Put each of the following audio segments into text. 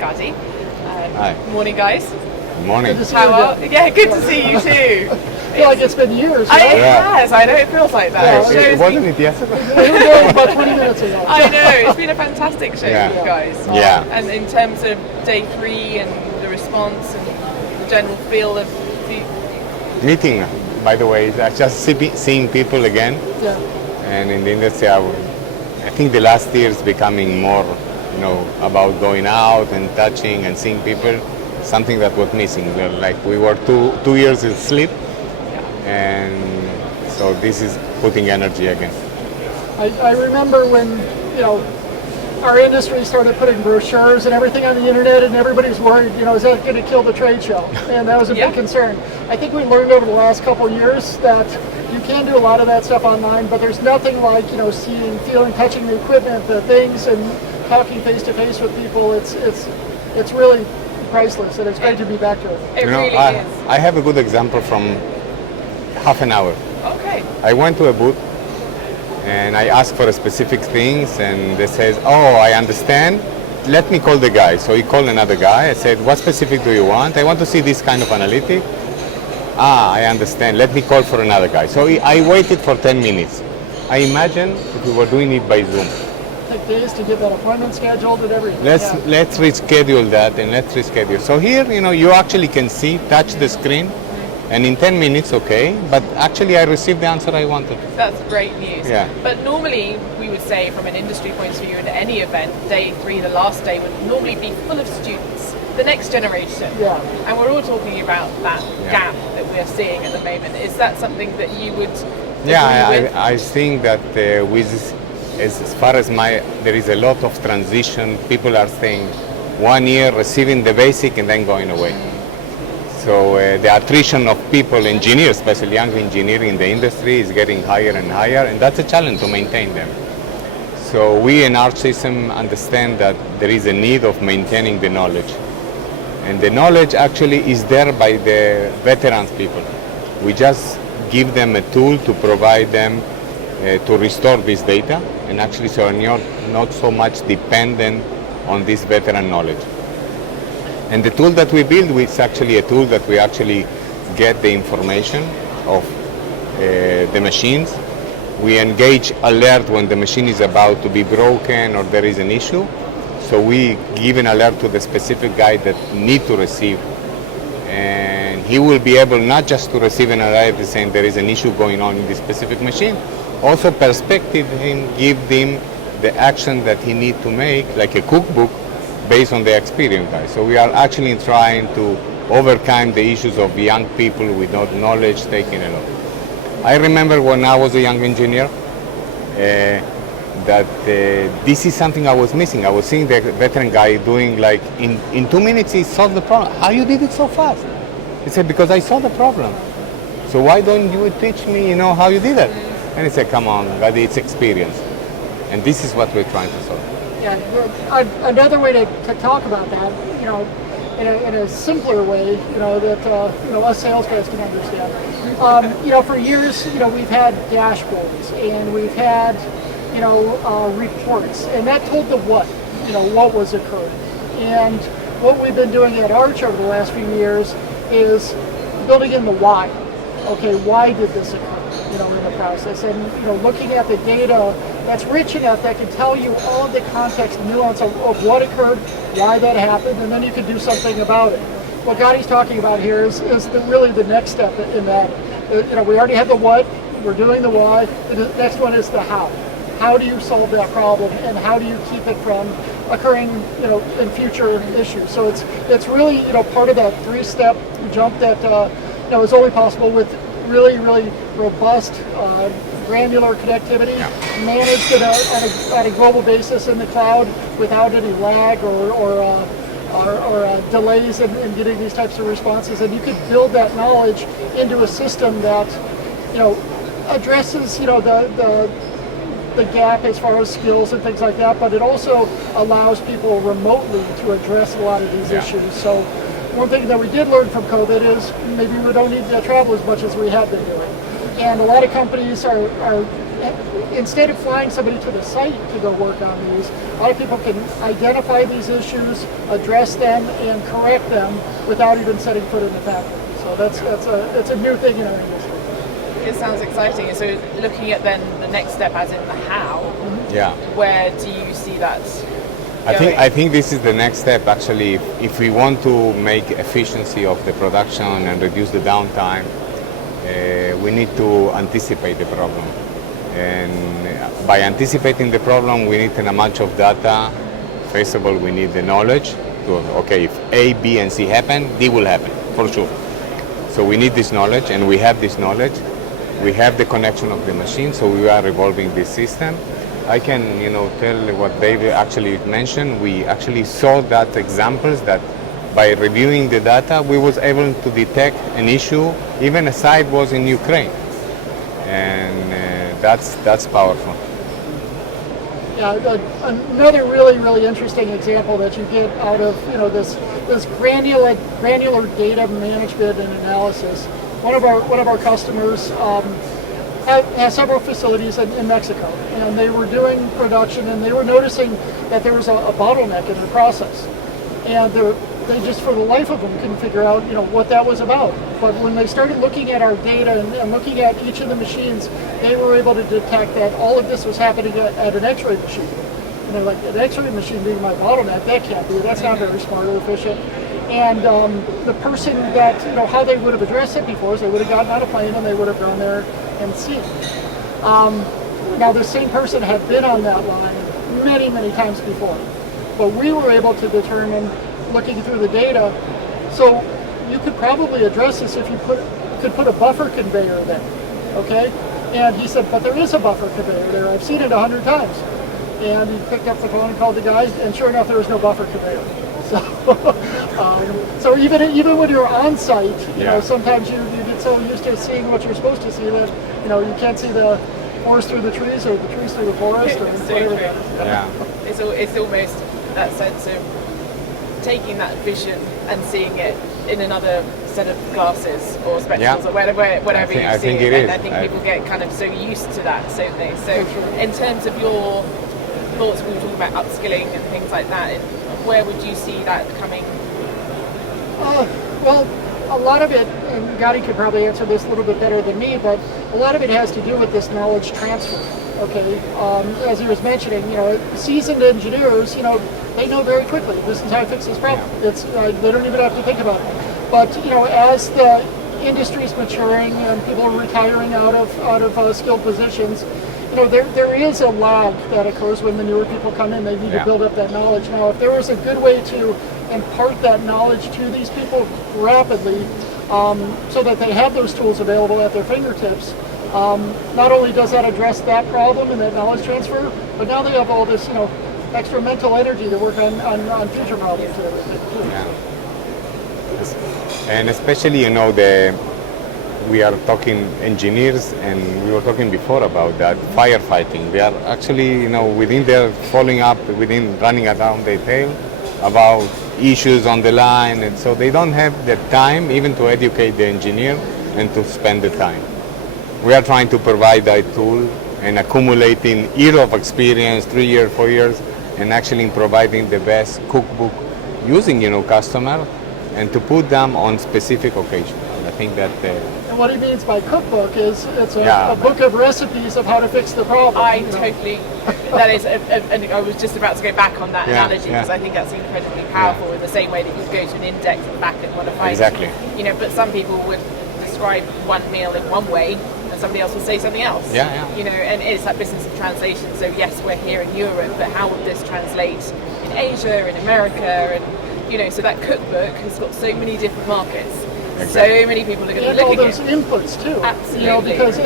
Gadi. Hi. Morning, guys. Morning. Good to see you again. Yeah, good to see you too. I feel like it's been years. It Right? has. I know it feels like that. Yeah, The show's Wasn't been- it yesterday? We were doing about 20 minutes ago. I know it's been a fantastic show Yeah. for you guys. Yeah. And in terms of day 3 and the response and the general feel of the Meeting, by the way, is just seeing people again. Yeah. And in the industry, I think the last year is becoming more, about going out and touching and seeing people. Something that was missing. Like we were two years in sleep, and so this is putting energy again. I remember when, our industry started putting brochures and everything on the internet, and everybody was worried, is that going to kill the trade show? And that was a big concern. I think we learned over the last couple of years that you can do a lot of that stuff online, but there's nothing like, seeing, feeling, touching the equipment, the things, and talking face to face with people. It's really priceless, and it's great to be back to it. it really is. I have a good example from half an hour. Okay. I went to a booth and I asked for specific things, and they says, "Oh, I understand. Let me call the guy." So he called another guy. I said, "What specific do you want?" "I want to see this kind of analytic." I understand. Let me call for another guy. So I waited for 10 minutes. I imagine if we were doing it by Zoom. Take days to get that appointment scheduled and everything. Let's reschedule that, and let's reschedule. So here, you actually can see, touch the screen, and in 10 minutes, okay. But actually, I received the answer I wanted. That's great news. Yeah. But normally, we would say from an industry point of view, at any event, day 3, the last day, would normally be full of students, the next generation. Yeah. And we're all talking about that gap that we're seeing at the moment. Is that something that you would agree with? I think that as far as there is a lot of transition. People are staying 1 year, receiving the basic, and then going away. So the attrition of people, engineers, especially young engineering in the industry, is getting higher and higher, and that's a challenge to maintain them. So we in ArchSystems understand that there is a need of maintaining the knowledge. And the knowledge actually is there by the veterans people. We just give them a tool to provide them to restore this data, and actually so you're not so much dependent on this veteran knowledge. And the tool that we build is actually a tool that we actually get the information of the machines. We engage alert when the machine is about to be broken or there is an issue. So we give an alert to the specific guy that need to receive. And he will be able not just to receive an alert saying there is an issue going on in this specific machine, also perspective and give them the action that he need to make, like a cookbook, based on the experience guy. So we are actually trying to overcome the issues of young people without knowledge taking a lot. I remember when I was a young engineer that this is something I was missing. I was seeing the veteran guy doing like in 2 minutes he solved the problem. How you did it so fast? He said, because I saw the problem. So why don't you teach me, how you did it? And he said, come on, Gadi, it's experience. And this is what we're trying to solve. Yeah, another way to talk about that, in a simpler way, that us sales guys can understand. For years, we've had dashboards and we've had, reports, and that told the what was occurring. And what we've been doing at Arch over the last few years is building in the why. Okay, why did this occur? In the process, and looking at the data that's rich enough that can tell you all of the context and nuance of what occurred, why that happened, and then you can do something about it. What Gadi's talking about here is really the next step in that. We already have the what, we're doing the why. The next one is the how. How do you solve that problem, and how do you keep it from occurring, in future issues? So it's really, part of that 3-step jump that is only possible with really robust, granular connectivity, managed on a global basis in the cloud without any lag or delays in getting these types of responses. And you could build that knowledge into a system that addresses the gap as far as skills and things like that, but it also allows people remotely to address a lot of these issues. So one thing that we did learn from COVID is maybe we don't need to travel as much as we have been doing. And a lot of companies are instead of flying somebody to the site to go work on these, a lot of people can identify these issues, address them, and correct them without even setting foot in the factory. So that's a new thing in our industry. It sounds exciting. And so looking at then the next step as in the how, Yeah. where do you see that I think this is the next step actually. If we want to make efficiency of the production and reduce the downtime, we need to anticipate the problem. And by anticipating the problem, we need an amount of data. First of all, we need the knowledge to, okay, if A, B, and C happen, D will happen, for sure. So we need this knowledge, and we have this knowledge. We have the connection of the machine, so we are evolving this system. I can, tell what David actually mentioned. We actually saw that examples that by reviewing the data, we was able to detect an issue, even a site was in Ukraine. And that's powerful. Yeah, another really interesting example that you get out of this granular data management and analysis. One of our customers has several facilities in Mexico, and they were doing production, and they were noticing that there was a bottleneck in the process, and they just for the life of them couldn't figure out what that was about. But when they started looking at our data and looking at each of the machines, they were able to detect that all of this was happening at an X-ray machine. And they're like, an X-ray machine being my bottleneck, that can't be. That's not very smart or efficient. And the person that, how they would have addressed it before is they would have gotten on a plane and they would have gone there and seen. Now, the same person had been on that line many times before. But we were able to determine, looking through the data, so you could probably address this if you could put a buffer conveyor there, okay? And he said, but there is a buffer conveyor there. I've seen it 100 times. And he picked up the phone and called the guys, and sure enough, there was no buffer conveyor. So even when you're on site, sometimes you get so used to seeing what you're supposed to see that you can't see the forest through the trees or the trees through the forest or whatever. It's almost that sense of taking that vision and seeing it in another set of glasses or spectacles or whatever you see it. And I think people get kind of so used to that, don't they? So in terms of your thoughts, we were talking about upskilling and things like that, where would you see that coming? Well, a lot of it, and Gadi could probably answer this a little bit better than me, but a lot of it has to do with this knowledge transfer. Okay, as he was mentioning, seasoned engineers, they know very quickly this is how to fix this problem. It's they don't even have to think about it. But as the industry's maturing and people are retiring out of skilled positions, there is a lag that occurs when the newer people come in. They need to build up that knowledge. Now, if there was a good way to impart that knowledge to these people rapidly, so that they have those tools available at their fingertips, not only does that address that problem and that knowledge transfer, but now they have all this, extra mental energy to work on future problems and everything too. Yeah. And especially, we are talking engineers, and we were talking before about that firefighting. They are actually, within their following up, running around their tail about issues on the line, and so they don't have the time even to educate the engineer and to spend the time. We are trying to provide that tool and accumulating years of experience, 3 years, 4 years, and actually providing the best cookbook using, customer, and to put them on specific occasions. I think that. And what he means by cookbook is it's a book of recipes of how to fix the problem. Totally. That is, and I was just about to go back on that analogy because I think that's incredibly powerful in the same way that you go to an index at the back and want to find. Exactly. But some people would describe one meal in one way, and somebody else will say something else. And it's that business of translation. So yes, we're here in Europe, but how would this translate in Asia, in America, and so that cookbook has got so many different markets. Exactly. So many people are going to look at it. And all those inputs too. Absolutely. Because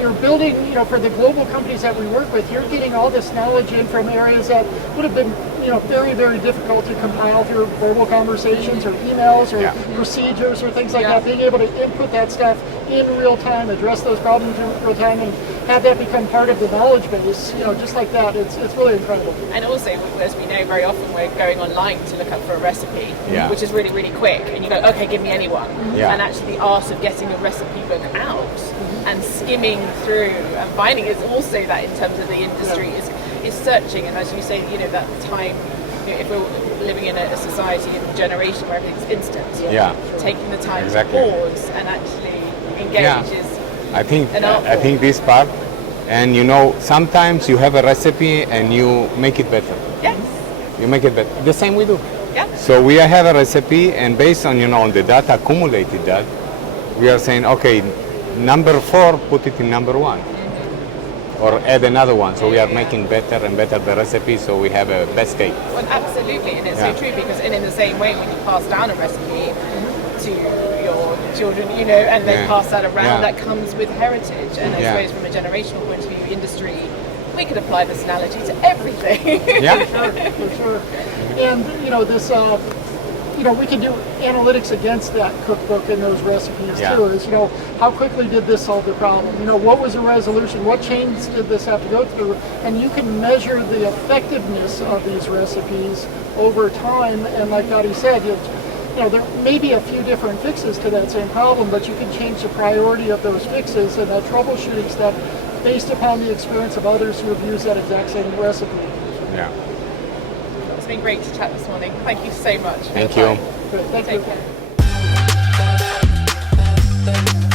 you're building, for the global companies that we work with, you're getting all this knowledge in from areas that would have been, very difficult to compile through verbal conversations or emails or procedures or things like that. Being able to input that stuff in real time, address those problems in real time, and have that become part of the knowledge base, just like that, it's really incredible. And also, as we know, very often we're going online to look up for a recipe, which is really, really quick, and you go, okay, give me any one. And actually the art of getting a recipe book out and skimming through and finding. It's also that in terms of the industry is searching, and as you say, that time, if we're living in a society and generation where everything's instant, taking the time to pause and actually engage is I think this part, and sometimes you have a recipe and you make it better. Yes. You make it better. The same we do. Yeah. So we have a recipe, and based on on the data accumulated that, we are saying, okay, number 4, put it in number 1, or add another one. So we are making better and better the recipe, so we have a best cake. Well, absolutely, and it's so true, because in the same way, when you pass down a recipe to your children, and they pass that around, that comes with heritage. And I suppose from a generational point of view, industry, we could apply this analogy to everything. Yeah, for sure. And this, we can do analytics against that cookbook and those recipes too. Is how quickly did this solve the problem? What was the resolution? What change did this have to go through? And you can measure the effectiveness of these recipes over time. And like Gadi said, there may be a few different fixes to that same problem, but you can change the priority of those fixes and that troubleshooting step based upon the experience of others who have used that exact same recipe. Yeah. It's been great to chat this morning. Thank you so much. Thank you. Good. Thank you. Take care.